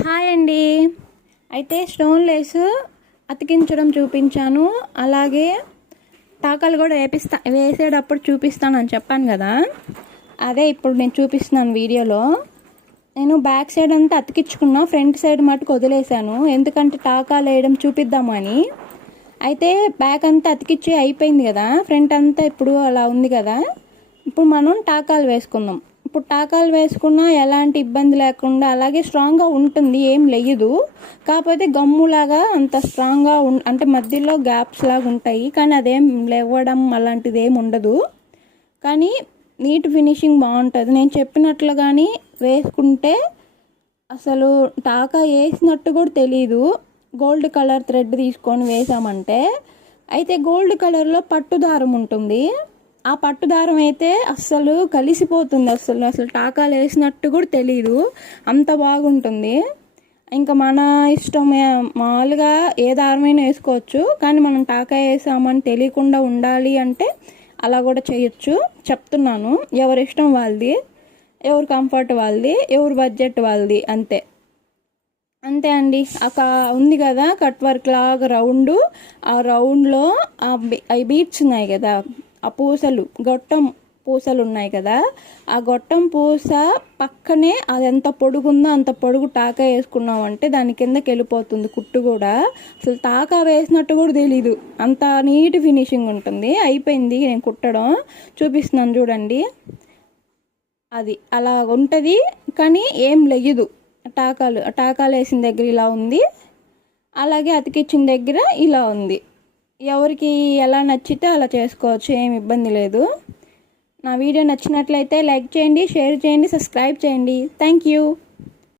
Hi అండి. అయితే stone Lay's అతికించడం చూపించాను, అలాగే టాకాలు కూడా వేసేటప్పుడు చూపిస్తానని చెప్పాను కదా. అదే ఇప్పుడు నేను చూపిస్తున్నాను వీడియోలో. నేను బ్యాక్ సైడ్ అంతా అతికించుకున్నా, ఫ్రంట్ సైడ్ మటుకు వదిలేసాను, ఎందుకంటే టాకాలు వేయడం చూపిద్దామని. అయితే బ్యాక్ అంతా అతికిచ్చి అయిపోయింది కదా, ఫ్రంట్ అంతా ఇప్పుడు అలా ఉంది కదా. ఇప్పుడు మనం టాకాలు వేసుకుందాం. ఇప్పుడు టాకాలు వేసుకున్నా ఎలాంటి ఇబ్బంది లేకుండా అలాగే స్ట్రాంగ్గా ఉంటుంది, ఏం లేయదు. కాకపోతే గమ్ములాగా అంత స్ట్రాంగ్గా అంటే మధ్యలో గ్యాప్స్ లాగా ఉంటాయి, కానీ అదేం లేవడం అలాంటిది ఏం ఉండదు. కానీ నీట్ ఫినిషింగ్ బాగుంటుంది. నేను చెప్పినట్లు కానీ వేసుకుంటే అసలు టాకా వేసినట్టు కూడా తెలీదు. గోల్డ్ కలర్ థ్రెడ్ తీసుకొని వేసామంటే, అయితే గోల్డ్ కలర్లో పట్టు దారం ఉంటుంది. ఆ పట్టు దారం అయితే అస్సలు కలిసిపోతుంది, అసలు టాకాలు వేసినట్టు కూడా తెలీదు, అంత బాగుంటుంది. ఇంకా మన ఇష్టమే, మామూలుగా ఏ దారమైనా వేసుకోవచ్చు, కానీ మనం టాకా వేసామని తెలియకుండా ఉండాలి అంటే అలా కూడా చేయొచ్చు. చెప్తున్నాను, ఎవరి ఇష్టం వాళ్ళది, ఎవరి కంఫర్ట్ వాళ్ళది, ఎవరి బడ్జెట్ వాళ్ళది, అంతే అంతే అండి. ఉంది కదా కట్ వర్క్ లాగా రౌండ్, ఆ రౌండ్లో ఆ బీట్స్ ఉన్నాయి కదా, ఆ పూసలు, గొట్టం పూసలు ఉన్నాయి కదా, ఆ గొట్టం పూస పక్కనే అది ఎంత పొడుగుందో అంత పొడుగు టాకా వేసుకున్నామంటే దాని కిందకి వెళ్ళిపోతుంది కుట్టు కూడా. అసలు టాకా వేసినట్టు కూడా తెలీదు, అంత నీట్ ఫినిషింగ్ ఉంటుంది. అయిపోయింది, నేను కుట్టడం చూపిస్తున్నాను చూడండి. అది అలా ఉంటుంది, కానీ ఏం లెయ్యదు. టాకాలు వేసిన దగ్గర ఇలా ఉంది, అలాగే అతికిచ్చిన దగ్గర ఇలా ఉంది. ఎవరికి ఎలా నచ్చితే అలా చేసుకోవచ్చు, ఏం ఇబ్బంది లేదు. నా వీడియో నచ్చినట్లయితే లైక్ చేయండి, షేర్ చేయండి, సబ్స్క్రైబ్ చేయండి. Thank you.